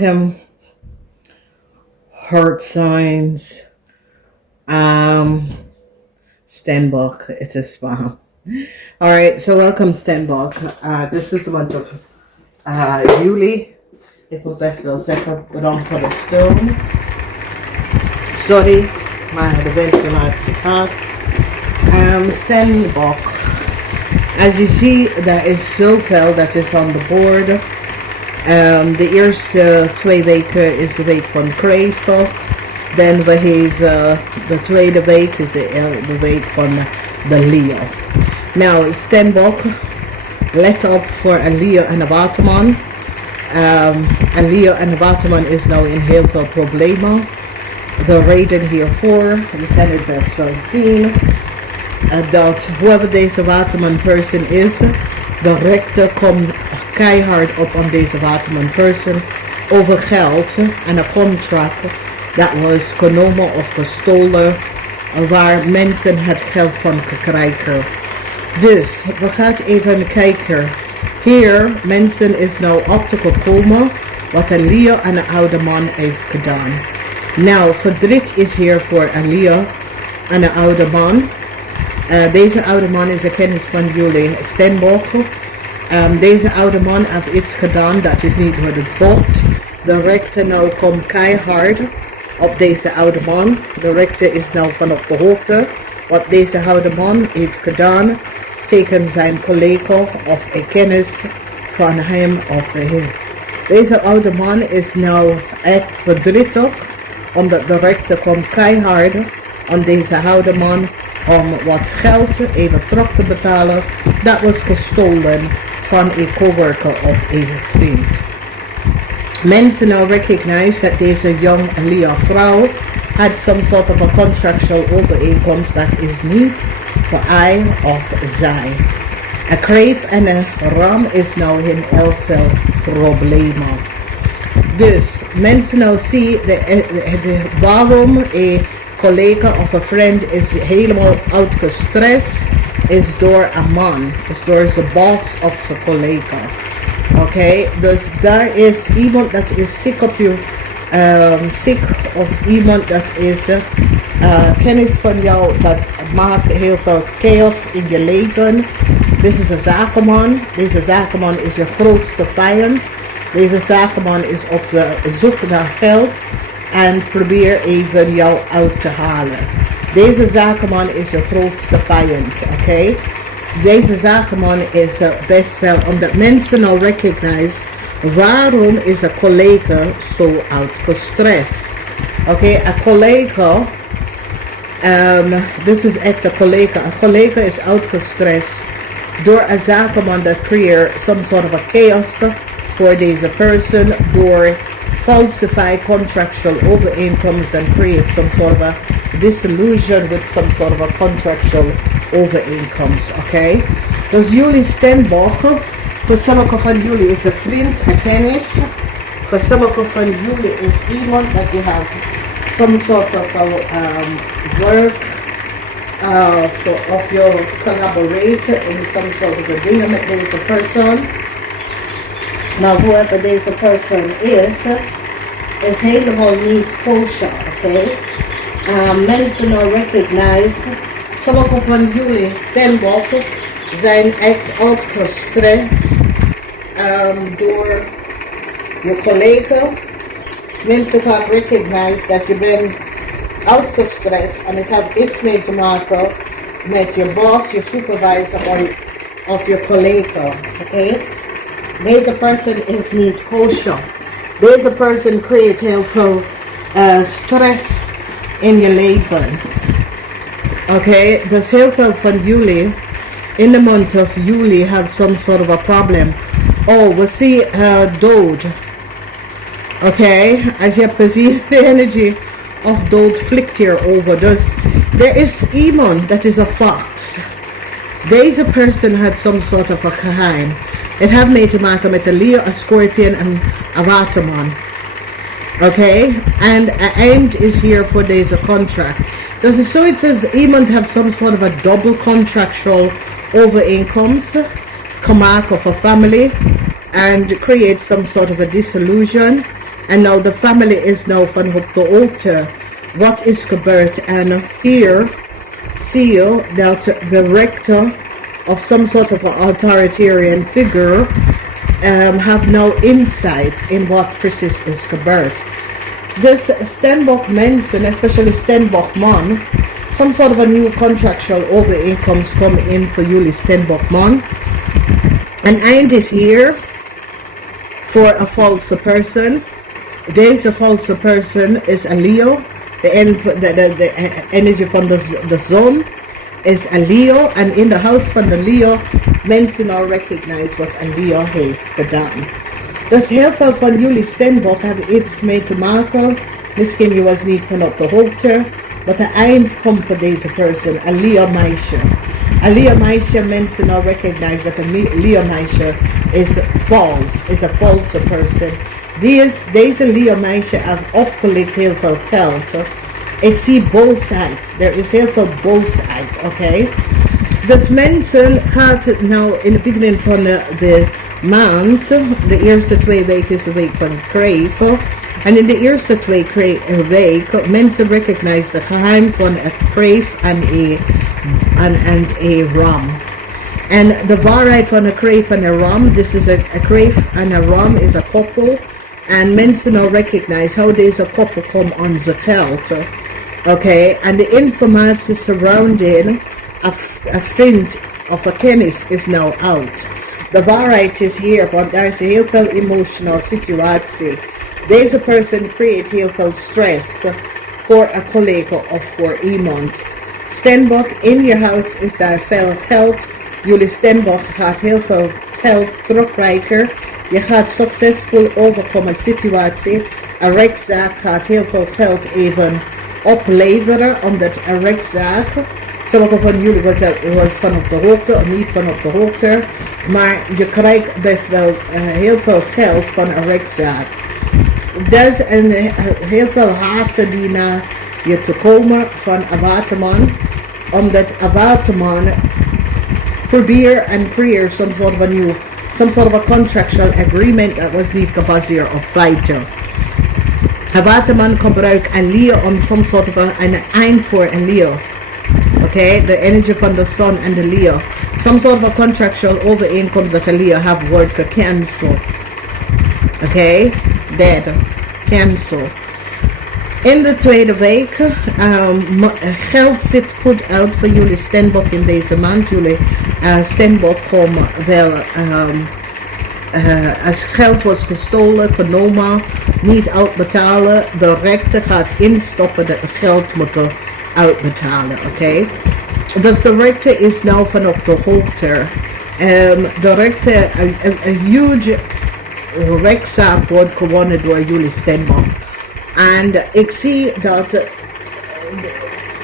Welcome, heart signs. STEENBOK, it is spam. All right, so welcome, STEENBOK. This is the month of Juli. Ik moet best wel zeggen, bedankt voor de steun. Sorry, maar de ventilatie gaat. STEENBOK. As you see, there is zoveel dat is on the board. De eerste 2 weken is de week van Krevel. Dan we hebben de tweede week is de week van de Leo. Nou, STEENBOK, let op voor een Leo en een waterman. Een Leo en een waterman is nou in heel veel problemen. De reden hiervoor, je kan het best wel zien, dat whoever deze waterman person is, de rechter komt keihard op aan deze waterman person over geld en een contract dat was genomen of gestolen waar mensen het geld van krijgen. Dus we gaan even kijken. Hier mensen is nou op te komen wat een Leo en een oude man heeft gedaan. Nou, verdriet is hier voor een Leo en een oude man. Deze oude man is een kennis van Juli, STEENBOK. Deze oude man heeft iets gedaan dat is niet door het bot. De rechter nou komt keihard op deze oude man. De rechter is nou van op de hoogte wat deze oude man heeft gedaan tegen zijn collega of een kennis van hem of hem. Deze oude man is nou echt verdrietig omdat de rechter komt keihard aan deze oude man om wat geld even terug te betalen dat was gestolen van een coworker of een vriend. Mensen now recognize dat deze young Leo vrouw had some sort of a contractual overeenkomst dat is niet voor hij of zij. Een kreef en een ram is nou in heel veel problemen. Dus mensen nou zien waarom een collega of een vriend is helemaal uitgestrest is door een man, is door zijn boss of zijn collega. Oké, dus daar is iemand dat is ziek op je, ziek of iemand dat is kennis van jou dat maakt heel veel chaos in je leven. Dit is een zakenman. Deze zakenman is je grootste vijand. Deze zakenman is op de zoek naar geld en probeer even jou uit te halen. Deze zakenman is je grootste vijand, oké? Deze zakenman is best wel, omdat mensen nou recognize waarom is een collega zo uitgestrest. Oké, een collega, dit is echt een collega is uitgestrest door een zakenman dat creëert some sort of a chaos voor deze person door falsify contractual overeenkomst and create some sort of a disillusion with some sort of a contractual overeenkomst, oké? Dus jullie STEENBOK, voor sommige van jullie is een vriend, een kennis. Voor sommige van jullie is iemand dat je hebt some sort of work of you collaborate in some sort of a dingen met deze persoon. Maar whoever deze persoon is helemaal niet kosher, oké? Mensen nou recognize, sommige van jullie STEENBOK zijn echt uitgestrest door je collega. Mensen gaan recognize dat je bent uitgestrest en het heeft iets mee te maken met je boss, je supervisor of je collega, oké? Deze person is niet kosher. Deze person creëert heel veel stress in je leven. Oké, dus heel veel van jullie in the month of Juli have some sort of a problem. Oh, we zien dood. Oké, als je hebt gezien de energy of dood flikt hierover. Dus er is iemand dat is een fox. Deze person had some sort of a geheim. Het heeft mee te maken met een Leo, een Scorpion en een waterman. Oké, en een eind is hier voor deze contract. Dus het is zoiets als iemand heeft some sort of a double contractual overeenkomst gemaakt of a family and create some sort of a disillusion En nou, de family is nou van op de hoogte wat is gebeurd. En hier zie je dat de rector of some sort of an authoritarian figure have no insight in what precies is gebeurd. Dus STEENBOK mensen, especially STEENBOK man, some sort of a new contractual overeenkomst come in voor jullie STEENBOK man. An end is here for a false person. Deze false person is a Leo. The energy van de zon is a Leo. En in de house van de Leo, mensen al recognize wat een Leo heeft gedaan. Dus heel veel van jullie STEENBOK hebben iets mee te maken. Misschien je was niet van op de hoogte. Maar de eind komt voor deze person, een Leo meisje. Een Leo meisje, mensen al recognize dat een Leo meisje is false, is a false person. Deze Leo meisje heeft opgelicht heel veel geld. Ik zie boosheid. Er is heel veel boosheid, oké? Dus mensen gaat nou in het begin van de maand, de eerste 2 weken is de week van Crave. En in de eerste 2 weken, mensen recognize de geheim van het Crave en een ram. En de waarheid van een Crave en een ram, this is a Crave en een ram is een koppel. En mensen nou recognize hoe deze koppel komt aan zijn geld. Oké, en de informatie surrounding a vriend of a kennis is now out. De waarheid is hier, want daar is heel veel emotional situatie. Deze person creëert heel veel stress voor een collega of voor iemand. STEENBOK, in je huis is daar veel geld. Jullie STEENBOK gaat heel veel geld terugkrijgen. Je gaat succesvol overkomen situatie. Een rechtszaak gaat heel veel geld even opleveren, omdat een rechtszaak, sommige van jullie was van op de hoogte of niet van op de hoogte, maar je krijgt best wel heel veel geld van een rechtszaak. Er is heel veel haten die naar je te komen van een waterman, omdat een waterman probeert en creëert some sort of a contractual agreement dat was niet gebaseerd op feiten. Een waterman gebruikt een Leo om some sort of een eind voor een Leo. Oké, de energie van de zon en de Leo. Some sort of a contractual overeenkomst dat de Leo have wordt gecanceld. Oké, dead, cancel. In de tweede week, geld zit goed uit voor jullie STEENBOK in deze maand. Jullie STEENBOK komen wel, als geld was gestolen, genomen, niet uitbetalen, de rechter gaat instoppen dat het geld moeten uitbetalen, oké? Dus de rechter is nou van op de hoogte. De rechter, een huge rechtszaak wordt gewonnen door jullie STEENBOK. En ik zie dat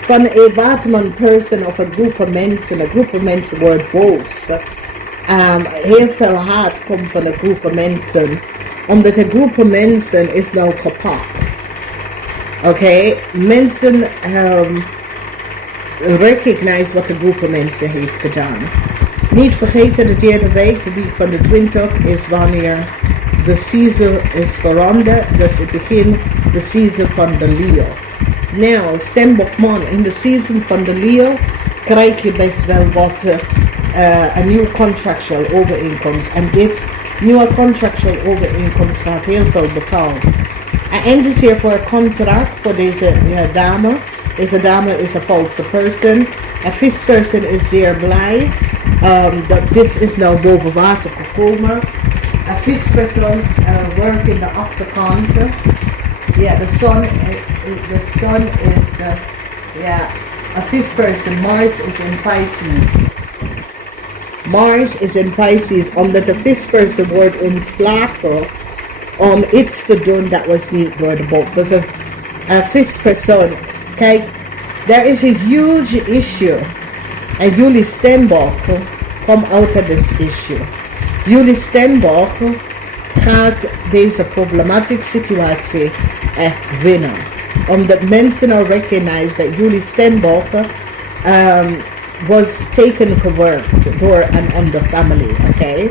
van een waterman person of een groep mensen wordt boos. Heel veel haat komt van een groep mensen. Omdat een groep mensen is nou kapot. Oké, mensen recognize wat de groep mensen heeft gedaan. Niet vergeten de derde week, de week van de 20 is wanneer de season is veranderd. Dus het begin de season van de Leo. Nou, STEENBOK man, in de season van de Leo krijg je best wel wat een nieuw contractual overeenkomst. En dit nieuwe contractual overeenkomst gaat heel veel betaald. En is hier voor een contract voor deze dame. Deze dame is een false person. Een visperson is zeer blij dat dit is nou boven water gekomen. Een visperson werkt in de achterkant. Ja, de zon is, een visperson. Mars is in Pisces. Mars is in Pisces, omdat de visperson wordt ontslagen om iets te doen dat was niet door de boot. Dus een visperson, kijk, there is a huge issue. En jullie STEENBOK come out of this issue. Jullie STEENBOK gaat deze problematische situatie echt winnen. Omdat mensen al recognize dat jullie STEENBOK was taken to work door an under family, okay?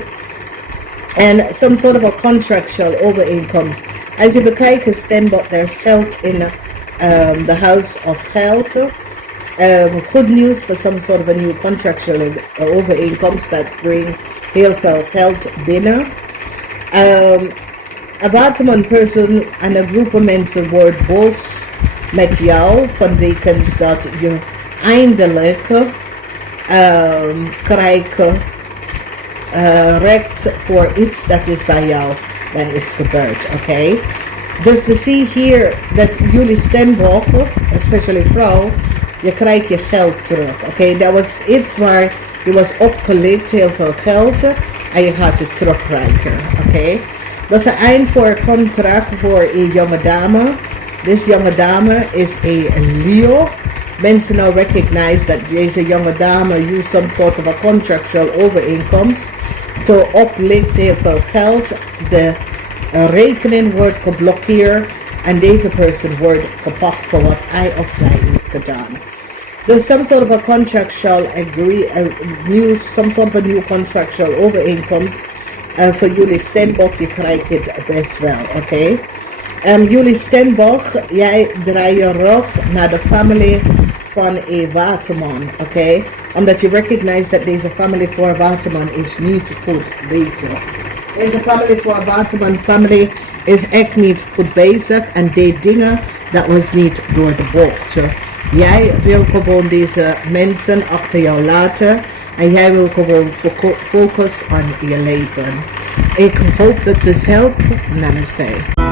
En some sort of a contractual overeenkomst. Als je bekijkt STEENBOK, there's health in the house of health. Good news for some sort of a new contractual overeenkomst that bring heel veel geld binnen. Een waterman-persoon en een groep mensen wordt boos met jou vanwege dat je eindelijk krijgt recht voor iets dat is bij jou dat is gebeurd, oké? Dus we zien hier dat jullie STEENBOK, especially vrouw, je krijgt je geld terug, oké? Dat was iets waar je was opgelegd, heel veel geld, en je gaat het terugkrijgen, oké? Dat is het eind voor een contract voor een jonge dame. Deze jonge dame is een Leo. Mensen now recognize that deze jonge dame use some sort of a contractual overeenkomst te oplicht heel veel geld. De rekening wordt geblokkeerd en deze persoon wordt gepakt voor wat hij of zij heeft gedaan. There's some sort of a contractual some sort of a new contractual overeenkomst voor jullie STEENBOK. Je krijgt het best wel, oké? Jullie STEENBOK, jij draait je rug naar de familie van een waterman, oké? Omdat je recognize dat deze familie voor een waterman is niet goed bezig. Deze familie voor een waterman family is echt niet goed bezig en deed dingen dat was niet door de bocht. Jij wil gewoon deze mensen achter jou laten en jij wil gewoon focus op je leven. Ik hoop dat dit helpt. Namaste.